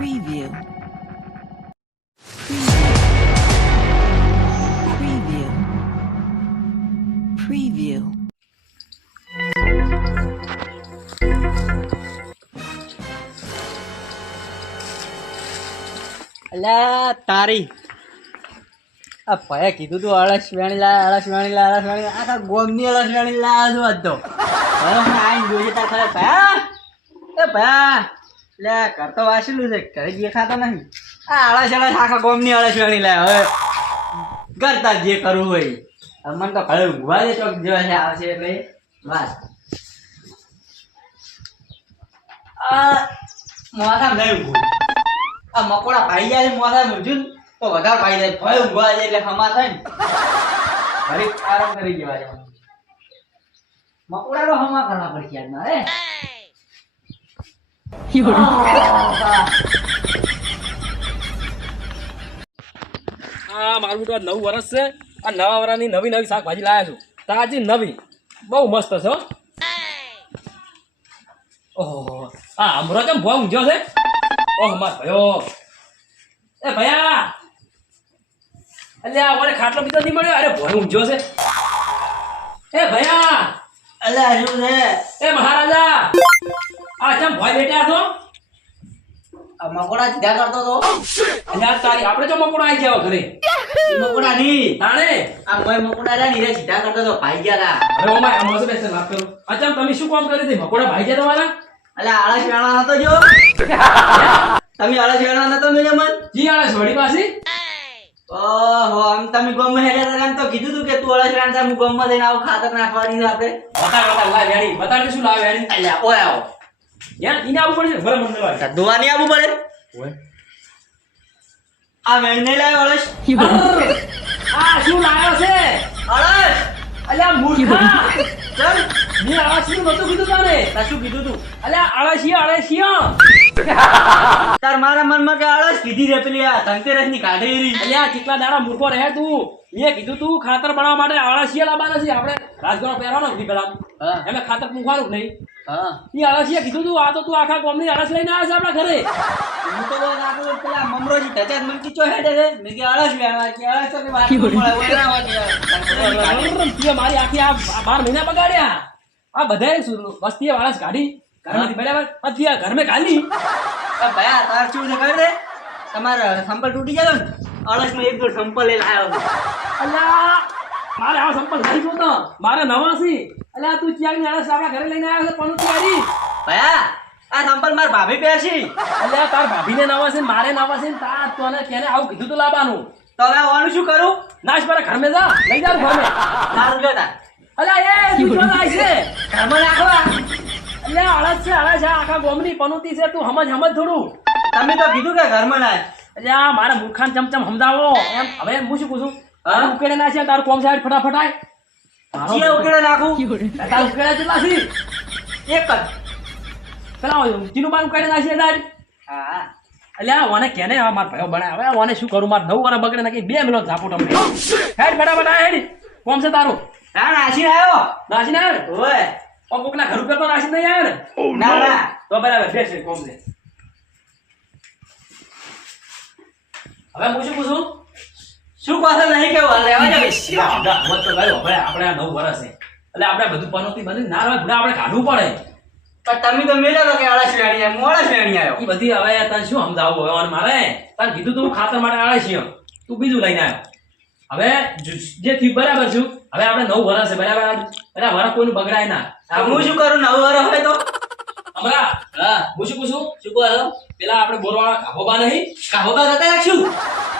Preview. Preview. Preview. અલ્યા તારી આ ભાઈએ કીધું તું અળસ વેણી લાય આખા ગોમની અળસ વેણી લાયા છું આજ તો હવે હું આઈને જોઈએ તાર ખરે ભયા એ ભયા લે ઘર તો વાસેલું છે ઘરે દેખાતો નહીં આ અળસ આખા ગોમની અળસ વેણી લાય હવે કરતા જે કરવું હોય હવે મને તો ઘરે ઊંઘવા દે ચોક જેવા છે આવશે એટલે બસ આ મોઢા નહીં ઊંઘું આ મકોડા ભાઈ જાય મોઢા ઊંઘું તો વધારે ભાઈ જાય ભય ઊંઘવા જાય એટલે હમા થાય ને ઘરે આરામ કરી જવા જવાનું મકોડા તો હમા કરવા પડશે આજના હે મારું તો નવું વર્ષ છે આ નવા વર્ષની નવી નવી શાકભાજી લાવ્યા છું તાજી નવી બહુ મસ્ત છે હો. ઓહો હા હમણાં કેમ ભોય ઊંઘ્યો છે ઓહ માર ભયો એ ભયા અલ્યા ઓરે ખાટલો બીજો નહીં મળ્યો અરે ભોય ઊંઘ્યો છે એ ભયા અલ્યા શું છે એ મહારાજા આ કેમ ભોય બેઠા છો આ મકોડા સીધા કરતો તો અલ્યા તારી આપણે તો મકોડો આવી જાવ ઘરે મકોડા ની તાણે આ મોય મકોડા રહ્યા ને સીધા કરતો તો ભાઈ ગયા હતા અરે ઓમાય આ મોસે બેસે વાત કરું અચ્છા તમે શું કામ કરી હતી મકોડા ભાઈ ગયા તમારા અલ્યા આળસ વેણા નતો જો તમે આળસ વેણા નતો મેલે મન જી આળસ વડી પાછી ઓહો આમ તમે ગોમમાં હેડ્યા હતા તો કીધું તું કે તું અળસ વેણા હું ગોમમાં જઈને આવું ખાતર નાખવાની છે આપણે બતા વેડી બતાડે શું લાવે વેડી અલ્યા ઓય આવો યાર ઈને આવવું પડે ભલે મને લાવે ધોવાની આવવું પડે ઓય આ વેણ નહીં લાવ્યો અળસ આ શું લાવ્યો છે અળસ અલ્યા મૂર્ખા ચલ ની આળસિયું નતું કીધું તને તા શું કીધું તું અલ્યા આળસિયો તાર મારા મનમાં કે અળસ કીધી રે પેલી આ ધનતેરસ ની કાઢી રહી અલ્યા કેટલા દાડા મૂર્ખો રહે તું મેં કીધું તું ખાતર બનાવવા માટે આળસિયા લાવવાના છે આપણે રાજગરો પહેરવાનો નથી પેલા હા એમે ખાતર મૂકવાનું જ નહીં હા ઈ આળસિયા કીધું તું આ તો તું આખા ગામની આળસ લઈને આવ્યા છે આપણા ઘરે હું તો રાખો પેલા મમરોજી ધજાત મનકી ચો હેડે છે મેં કે અળસ વેણવા કે અળસ તો કે વાત મળે ઓરાવા કે તું મારી આખી આ 12 મહિના બગાડ્યા આ બધાએ વસ્તીએ આળસ કાઢી ઘરમાંથી બરાબર પછી આ ઘરમે કાઢી ભયા તાર શું છે ખબર છે તમારા સંપલ તૂટી ગયો ને અળસ માં એક દોડ સંપલ લઈને આવ્યો અલ્યા મારે આ સંપલ નહીં જોતો મારે નવા છે અલ્યા તું ક્યાંની આળસ આપણા ઘરે લઈને આવ્યો છે પણ તું ભયા આ સંપલ માર ભાભી પહેરશી અલ્યા તાર ભાભીને નવા છે મારે નવા છે તાર તને કેને આવું કીધું તો લાવવાનું તો હવે આવવાનું શું કરું નાશ પર ઘરમે જા લઈ જા ઘરમે સારું જતા અલ્યા એ તું જો લાય છે ઘરમાં રાખવા અલ્યા આળસ છે આખા ગોમની પનોતી છે તું સમજ થોડું તમે તો કીધું કે ઘરમાં ના અલ્યા મારા મૂર્ખાને ચમચમ સમજાવો એમ હવે હું શું પૂછું હા? ઉકેડે ના છે તારું કોમ સાઈડ ફટાફટ આય જે ઉકેડે નાખું તારું ઉકેડે કેટલા છે એક જ પેલા ચીનું બાર ઉકેડે ના છે તારી હા અલ્યા ઓને કેને આ માર ભાઈઓ બનાય હવે ઓને શું કરું માર 9 વાળા બગડે નાખી 2 મિનિટ ઝાપો તમને હેડ ફટાફટ આય હેડ કોમ છે તારું ના નાસી આવ્યો નાસી ના ઓય ઓ કોકના ઘર ઉપર તો નાસી નહીં આવે ને ના ના તો બરાબર બેસ કોમ છે હવે હું શું પૂછું શું પાસે નહીં કેવું લેવા જાવ મત તો ગયો ભાઈ આપણે આ 9 વર્ષ છે એટલે આપણે બધું પનોતી બની ના આવે ભૂડા આપણે કાઢવું પડે પણ તમે તો મેળો તો કે અળસ વેણી આવ્યો મોળસ વેણી આવ્યો એ બધી હવે તને શું સમજાવવું હવે અને મારે તને કીધું તું ખાતર માટે આવે છે તું બીજું લઈને આવ્યો હવે જે થયું બરાબર છું હવે આપણે 9 વર્ષ છે બરાબર એટલે વર્ષ કોઈનું બગડાય ના હું શું કરું નવું વર હોય તો અમરા હા હું શું પૂછું શું કહો પેલા આપણે બોરવાળા કાબોબા નહીં કાહોબા જતા રાખશું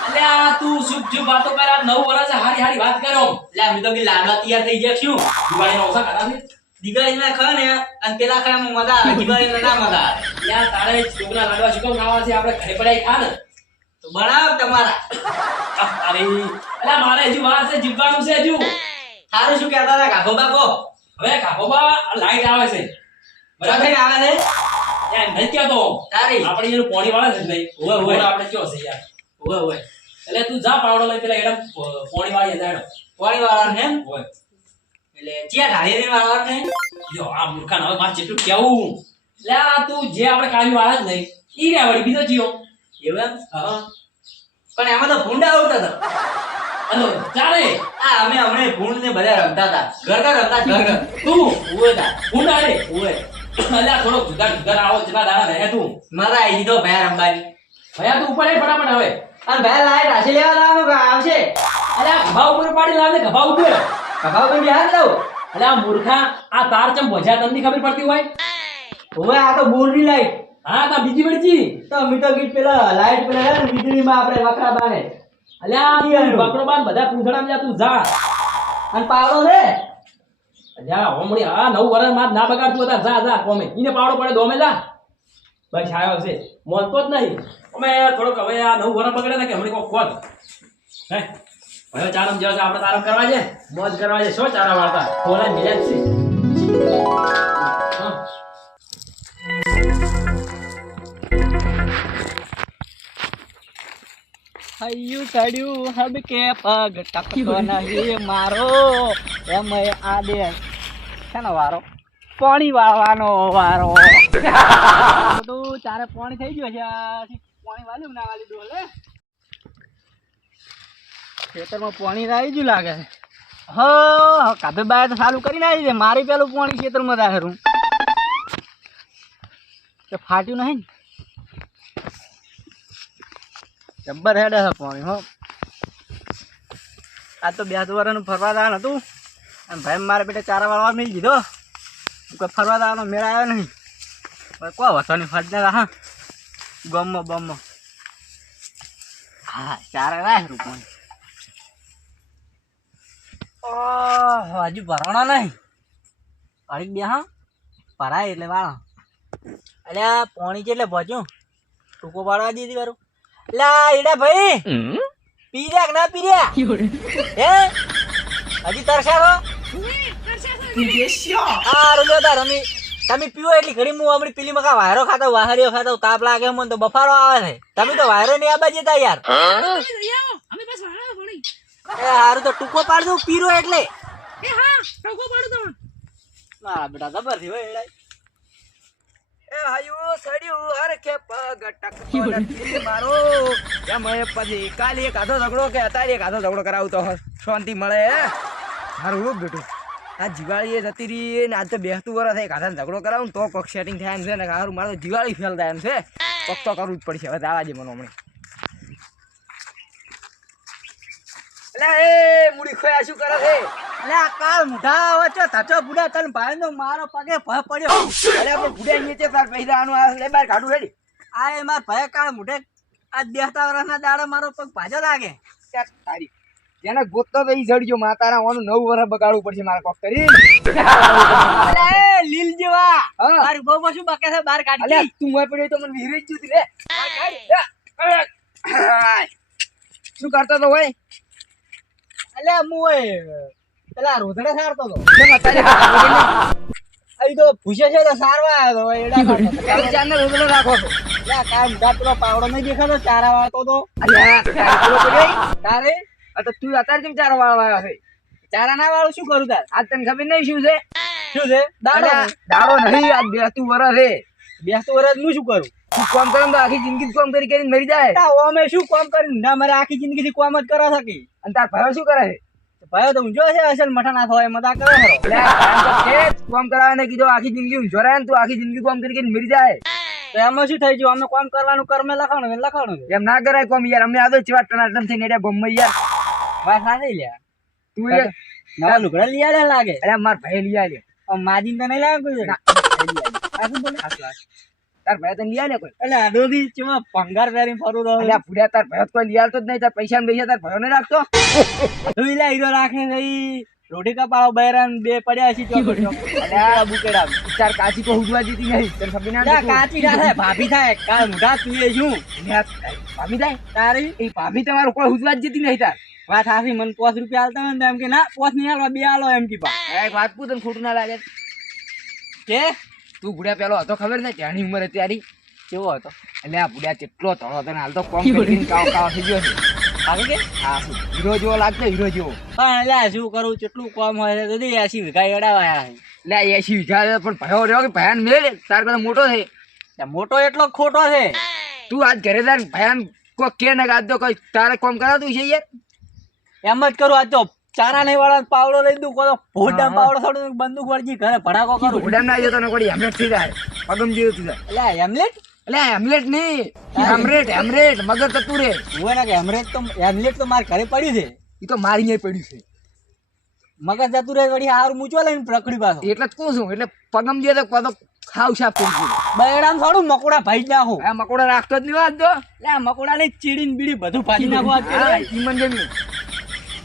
અલ્યા તું શુભ શુભ વાતો કર આ 9 વર્ષ હારી વાત કરો એટલે અમે તો કે લાડવા તૈયાર થઈ ગયા છું દિવાળીનો ઓછા ખાતા છે દિવાળીના ખા ને અને પેલા ખાવામાં મજા આવે દિવાળીના ના મજા આવે યાર તારે છોકરા લાડવા શું કામ ખાવા છે આપણે ઘરે પડાઈ ખા ને તો બનાવ તમારા અરે અલ્યા મારે હજુ વાર છે જીવવાનું છે હજુ સારું શું કહેતા હતા કાહોબા કો હવે કાબોબા લાઈટ આવે છે બરાબર આવે ને યાર નહીં કહેતો તારી આપણે એનું પાણી વાળા છે જ નહીં ઓય, ઓય. આપણે કયો છે યાર ઓય ઓય એટલે તું જા પાવડો લઈ પેલા એડમ પાણી વાળી અંદર પાણી વાળા ને એમ હોય એટલે ચિયા ઢાળી વાળા ને જો આ મૂર્ખાને હવે મારે જેટલું કેવું લે આ તું જે આપણે કાઢી વાળા જ નહીં ઈ રે વળી બીજો જીઓ એવું એમ? હા પણ એમાં તો ભૂંડા આવતા હતા. હલો ચાલે આ અમે હમણાં ભૂંડ ને બધા રમતા હતા. ઘર રમતા ઘર. તું ઉવે તા. ઊંડા રે ઉવે. અલ્યા થોડો જુગાર આવો જેટલા દાડા રહે તું મારા આઈ દીધો ભયા રમવાની. ભયા તું ઉપર આય ફટાફટ હવે અને ભયા લાઈટ હાસી લેવા લાવવાનું કે આવશે. અલ્યા ગભા ઉપર પાડી લાવ ને ગભા ઉપર કભાવ પણ બિહાર લઉં. અલ્યા મૂર્ખા આ તાર ચમ ભજ્યા તમને ખબર પડતી હોય ઉવે આ તો બોરની લાઈટ. હા તા બીજી વળજી તો મીઠો ગીત પેલા લાઈટ પેલા હે ને વીજળીમાં આપણે વખરા બાને. અલ્યા બકરો બાન બધા પૂંછડા જા તું જા અને પાવડો છે. અલ્યા હોમડી આ 9 વર્ષ માં ના બગાડતું હતા જા જા કોમે ઈને પાવડો પડે દોમે જા બસ આવ્યો છે મોનતો જ નહીં અમે થોડોક હવે આ 9 વર્ષ બગડે ને કે હમણી કો ખોદ હે હવે ચારમ જેવા છે આપણે તારમ કરવા છે મોજ કરવા છે શું ચારા વાળતા કોલા મિલ્યા જ છે હા હૈયું ચડ્યું હબ કે પગ ટકતો નહીં મારો એમ આદે છે ને વારો પાણી વાળવાનો વારો. બધું ચારે પાણી થઈ ગયું છે. પાણી વાલ્યું ના વાલી ડોલ હે ખેતરમાં પાણી આવી ગયું લાગે છે. હા કાભે બાય તો ચાલુ કરીને આવી છે. મારી પેલું પાણી ખેતરમાં રાખેલું કે ફાટ્યું નહીં ને જબ્બર હેડે છે પાણી. હો આ તો 2 વર્ષનું ફરવા જવાનું હતું અને ભાઈ મારે બેટા ચારા વાળવા મિલ દીધો. કોઈ ફરવા જવાનો મેળ આવ્યો નહીં. કોઈ વસવાની ફરજ હા ગમમાં બમમાં હા ચારા રાખ પાણી. ઓહ હજુ ભરવાનો નહીં અડીક બે હા ભરાય એટલે વાળો. એટલે આ પાણી છે એટલે ભજ્યું ટૂંકો પાડવા દીધી વારું. લા ઈડા ભાઈ પી રહ્યા કે ના પી રહ્યા હે હજી તરસારો હા રોજો તાર રમી તમે પીવો એટલી ઘડી હું હમણાં પેલી મકા વાયરો ખાતા વાહરીઓ ખાતા તાપ લાગે મને તો બફારો આવે છે. તમે તો વાયરો નહીં આબા જતા યાર. એ હારું તો ટૂંકો પાડ દઉં પીરો એટલે મારા બેટા જબર થી હોય એડાય. એ હાયું સડ્યું હર કે પગ ટકતો નથી મારો એમ પછી કાલે એક આધો ઝઘડો કે અત્યારે એક આધો ઝઘડો કરાવું તો શાંતિ મળે. હારું બેટું આ જીવાળી જતી રહી ને આજ તો 2 વર્ષ એક આધા ઝઘડો કરાવું તો કોક સેટિંગ થાય એમ છે ને. હારું મારે તો જીવાળી ફેલ થાય એમ છે. કોક તો કરવું જ પડશે હવે દાવા જે મને હમણાં. એટલે એ મુડી ખોયા શું કરે છે? એટલે આ કાળ મુઢા વચ્ચે ધચો બુડા તને ભાઈ નો મારો પગે ભ પડ્યો. એટલે આપણે બુડા નીચે તાર પૈસા આનું આ લે બાર કાઢું રેડી. આ એ માર ભાઈ કાળ મુઢે આ 2 વર્ષના દાડે મારો પગ ભાજો લાગે. તારી જેને ગોતતો તો ઈ જડજો માતાના ઓનું 9 વર્ષ બગાડવું પડશે મારે કોક કરી. એટલે એ લીલ જેવા મારી બહુ શું બકે છે બાર કાઢી. એટલે તું મોય પડ્યો તો મને વિહરી જ જતી રે. શું કરતો તો હોય? એટલે હું પેલા રોધડા સારતો હતો. અહીં તો પૂછે છે તો સારવા આવ્યો હતો એડા કાઢતો. ચારને રોધડો રાખો છો. એટલે કામ પેલો પાવડો નહીં દેખાતો ચારા વાળતો તો. તારે તો તું અત્યારે કેમ ચારા વાળવા આવ્યો છે? ચારા ના વાળું શું કરું તાર? આજ તને ખબર નહીં શું છે? શું છે? દાડો નહીં આજ 2 વર્ષ છે. 2 વર્ષ હું શું કરું? તું કામ કરે તો આખી જિંદગી કામ કરીને મરી જાય. અમે શું કામ કરીને ના મારે આખી જિંદગી થી કામ જ કરવા શકી. અને તાર ભાઈ શું કરે છે? ભાઈ તો ઊંઝો છે અસલ મઠા ના થાય મજા કરે. કામ કરાવે કીધું આખી જિંદગી ઊંઝો રહે ને તું આખી જિંદગી કામ કરીને મરી જાય તો એમાં શું થઈ ગયું? અમે કામ કરવાનું કર્મે લખાણું એમ ના કરાય કોમ યાર. અમે આ તો ચેવા ટનાટન થઈને એડા ગમે યાર વાત સાચી લે. તું એ નવા લુગડા લઈ આલે લાગે. અરે માર ભાઈ લઈ આલે. માજીન તો નહીં લાગે કોઈ. તાર ભાઈ તો લઈ આલે કોઈ. એટલે આડોથી ચેવા ભંગાર પહેરીને ફરું રહ્યો. એટલે પૂરા તાર ભાઈ કોઈ લઈ આલતો જ નહીં. તાર પૈસા ને તાર ભાઈ ને રાખતો તું લે હીરો રાખે છે. રોટી કપાળો બૈરાન 2 પડ્યા છે ચોકડીઓ બુકેડા. તાર કાચી તો હુજવા દીધી નહીં તને ખબર ના? કાચી ના થાય ભાભી થાય. કાલ મુઢા તું એ શું ભાભી થાય તારી? એ ભાભી તમારું કોઈ હુજવા જ જીતી નહીં. તાર વાત હાસી મને 5 રૂપિયા આલતા હોય ને એમ કે ના 5 નહીં આલવા 2 આલો એમ કી વાત પૂછ ખોટું ના લાગે કે તું ભૂડ્યા પેલો હતો ખબર ને ત્યાંની ઉંમર હતી તારી કેવો હતો? એટલે આ ભૂડ્યા કેટલો ધડો હતો ને હાલ તો કોમ કરીને કાવ થઈ ગયો છે. આવે કે હા હીરો જેવો લાગતો હીરો જેવો. પણ એટલે શું કરું કેટલું કામ હોય છે તો 80 વીઘા એડાવાયા છે. એટલે 80 વીઘા પણ ભયો રહ્યો કે ભયાન મેળ તાર કરતા મોટો છે. મોટો એટલો ખોટો છે. તું આજ ઘરે જા ભયાન કોઈ કે ન ગાતો કોઈ તારે કોમ કરાતું છે યાર. એમ જ કરું આજ તો ચારા નહીં વાળા પાવડો લઈ દઉં કોઈ ભોડા પાવડો થોડું બંદૂક વળજી ઘરે ભડાકો કરું ઉડામ ના આવ્યો તો નકોડી હેમલેટ થઈ જાય પગમ જેવું થઈ જાય. એટલે હેમલેટ એટલે હેમલેટ નહીં હેમરેટ મગર તતું રે. હોય ને કે હેમલેટ તો મારે ઘરે પડ્યું છે એ તો મારી નહીં પડ્યું છે મગજ જતું રહે વળી હારું મૂચવા લઈને પ્રકડી પાછો એટલે જ કહું છું એટલે પગમ જે તો પગ ખાવ સાફ કરી દીધું. બૈરામ થોડું મકોડા ભાઈ જ નાખું આ મકોડા રાખતો જ નહીં વાત તો એટલે આ મકોડા ને ચીડીને બીડી બધું ભાજી નાખો આજ હા, કરે. ઈમન જેવી.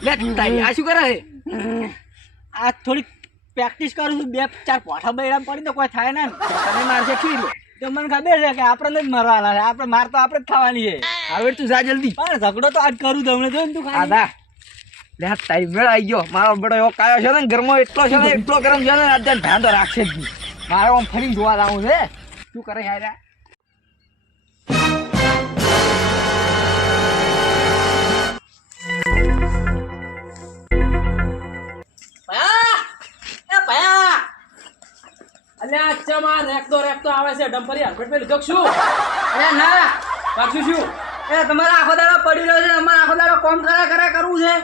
લે તારી આ શું કરે છે? આ થોડી પ્રેક્ટિસ કરું છું 2-4 પોઠા બૈરામ પડી તો કોઈ થાય ના ને. તને મારશે ખી લે. તો મને ખબર છે કે આપણે જ મરવાના છે આપણે માર તો આપણે જ ખાવાની છે હવે તું જા જલ્દી. પણ ઝઘડો તો આજ કરું તમને જો ને તું આ ખાલી. દા લે આ તારી મેળ આવી ગયો. મારો બેટો એવો કાયો છે ને ઘરમાં એટલો છે ને એટલો ગરમ છે ને અત્યારે ધ્યાન તો રાખશે જ નહીં. મારે આમ ફરી જોવા લાવું છે શું કરે યાર. ભયા! એ ભયા! અલ્યા ચમા રેકતો આવે છે ડમ્પરી હરફેટ પેલું જગશું અરે ના પાછું શું એ તમારે આખો દાડો પડી રહ્યો છે અમારે આખો દાડો કોમ કરે કરવું છે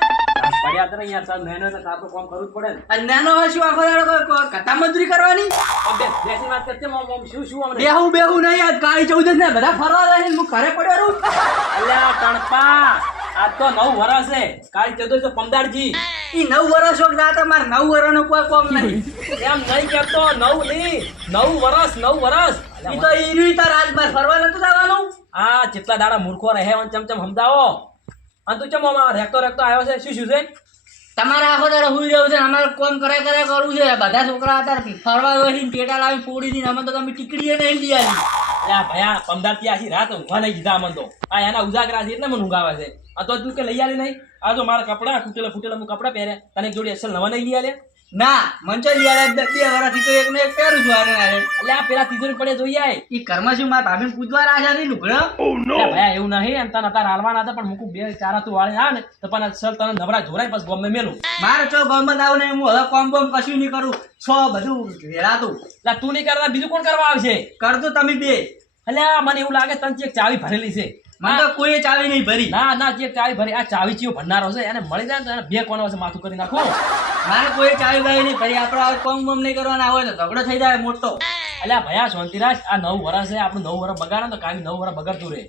પડ્યા તો યાર તાર નહેનો તો તાર તો કામ કરવું જ પડે ને. અને નાનો હોય શું આખો દાડો કથા મજૂરી કરવાની બેસી વાત કરતે શું અમને બેહું નહીં આજ કાળી ચૌદશ ને બધા ફરવા જાય છે હું ઘરે પડ્યો રહું અલ્યા ટણપા આજ તો 9 વર્ષ છે કાળી ચૌદશ તો પમદારજી ઈ 9 વર્ષ હોક ના તો મારે 9 વર્ષનો કોઈ કોમ નહીં એમ નહીં કેતો 9 નહીં 9 વર્ષ ઈ તો ઈરી તાર આજ માર ફરવા નતું જવાનું આ જેટલા દાડા મૂર્ખો રહે ઓન ચમચમ સમજાવો અને તું ચમ આમાં રેકતો આવ્યો છે શું છે તમારે આખો દાડો હુઈ રહ્યો છે અમારે કોમ કરે કરવું છે બધા છોકરા અત્યારે ફરવા ગઈ પેટા લાવી ફોડી દીને અમે તો તમે ટીકડીએ નહીં લઈ આવી અલ્યા ભયા પમદાર થી આખી રાત ઊંઘવા નહીં દીધા અમને તો આ એના ઉજાગરા છે એટલે મને ઊંઘ આવે છે આ તો તું કે લઈ આલી નહીં આ તો મારા કપડા ફૂટેલા હું કપડા પહેર્યા તને એક જોડી અસલ નવા નહીં લઈ આલે ના મંચો લઈ આવે 2 વર્ષથી તો એકને એક પહેરું છું આને એટલે આ પેલા તિજોરી પડે જોઈ આય ઈ ઘરમાં શું મારા ભાભીને પૂજવા રાખ્યા છે લુગડો અલ્યા ભયા એવું નહીં એમ તને તાર હાલવાના હતા પણ મૂકું 2 ચારા તું વાળી આ ને તો પણ સર તને નવરા જોરાય બસ ગમે મેલું મારે ચો ગમત આવું નહીં હું હવે કોમ કશું નહીં કરું બધું વેરાતું એટલે તું નહીં કરવા બીજું કોણ કરવા આવશે કરજો તમે બે અલ્યા મને એવું લાગે તને એક ચાવી ભરેલી છે મને તો કોઈ ચાવી નહીં ભરી ના જે ચાવી ભરી આ ચાવી ચીયો ભરનારો છે એને મળી જાય ને તો એને 2 કોનો છે માથું કરી નાખો મારે કોઈ ચાવી બાવી નહીં ભરી આપણે હવે કોમ બમ નહીં કરવાના હોય તો ઝઘડો થઈ જાય મોટો અલ્યા ભયા શાંતિરાજ આ 9 વર્ષ છે આપણું 9 વર્ષ બગાડે ને તો કાવી 9 વર્ષ બગડતું રહે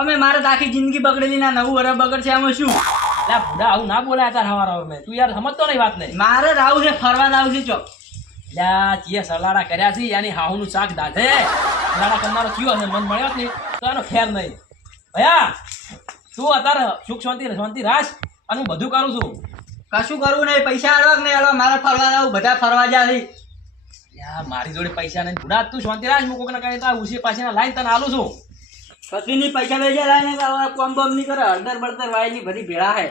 અમે મારે તો આખી જિંદગી બગડેલી ના 9 વર્ષ બગડશે આમાં શું અલ્યા ભૂડા આવું ના બોલાય તાર હવાર મેં તું યાર સમજતો નહીં વાત ને મારે રાવું છે ફરવા જાવું છે ચોક અલ્યા ચીએ સલાડા કર્યા છે યાની હાહુનું શાક દાધે સલાડા કરનારો કયો હશે મન મળ્યો જ નહીં તો એનો ખેર નહીં ભયા તું અત્યારે સુખ શાંતિ રાખ અને હું બધું કરું છું કશું કરવું નહીં પૈસા આલવા કે નહીં આલવા મારે ફરવા જાવું બધા ફરવા જાય યાર મારી જોડે પૈસા નહીં ભૂડા તું શાંતિ રાખ હું કોકને કહે તો ઉસી પાછળના લાઈન તને આલું છું કશું નહીં પૈસા લઈ જાય ને કોમ બમ નહીં કરે હળદર બળદર વાયેલી બધી ભેળા હે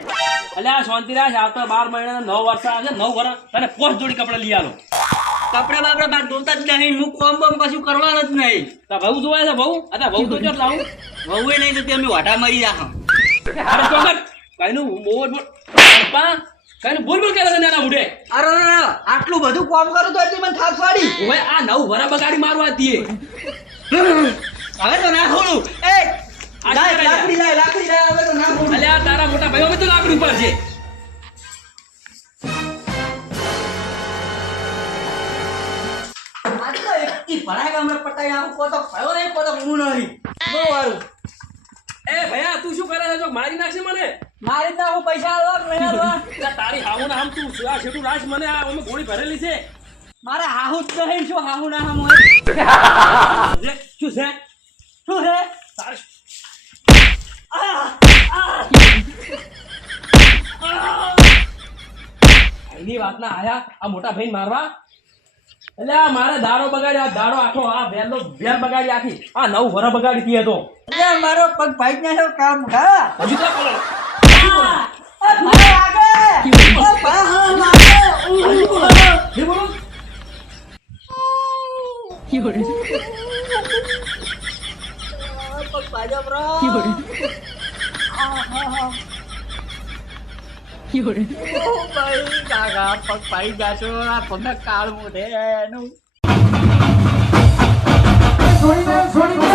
અલ્યા શાંતિ રાખ આવતો 12 મહિના 9 વર્ષ આવે 9 વર્ષ તને 5 જોડી કપડા લઈ આલો કપડે બાપડે બાર ધોતા જ નહીં હું કોમ બમ કશું કરવાનું જ નહીં તા બહુ જોવાય છે બહુ અતા બહુ તો જો લાવું વહુએ નહીં તો અમે વાટા મરી રાખો અરે ચોગર કઈનું બોલ પા કઈનું બોલ કરે છે નાના બુડે અરે આટલું બધું કોમ કરું તો હજી મને થાક પાડી ઓય આ 9 વરા બગાડી મારવા દીએ હવે તો ના ખોલું એ લાકડી લાય હવે તો ના ખોલું અલ્યા તારા મોટા ભાઈઓ તો લાકડી ઉપર છે આ તો એકથી ભરાય કે હમણાં પટાઈ આવું કોતો ભયો નહીં કોતો હું નહીં બહુ વારું એ ભયા તું શું કરે છે જો મારી નાખશે મને મારી ના હું પૈસા આલવા કે નહીં આલવા એટલે તારી હાવું આમ તું આ છેટું રાજ મને આ અમે ગોળી ભરેલી છે મારે હાહુ જ નહીં શું હાહુ ના હામ હોય શું છે શું છે તારે એની વાત ના આયા આ મોટા ભાઈ મારવા એટલે આ મારે દાડો બગાડ્યો આ દાડો આખો આ વેલ બગાડી આખી આ 9 વરા બગાડી હતી તો એટલે મારો પગ ભાઈ ને કામ ઘા હજુ તો બોલો ભાઈ આગળ ભાઈ હે બોલો પગ ભાજો બ્રો ભાઈ કાકા પગ ભાઈ જાશો આ પગ કાળ મોઢે એનું છોડી દે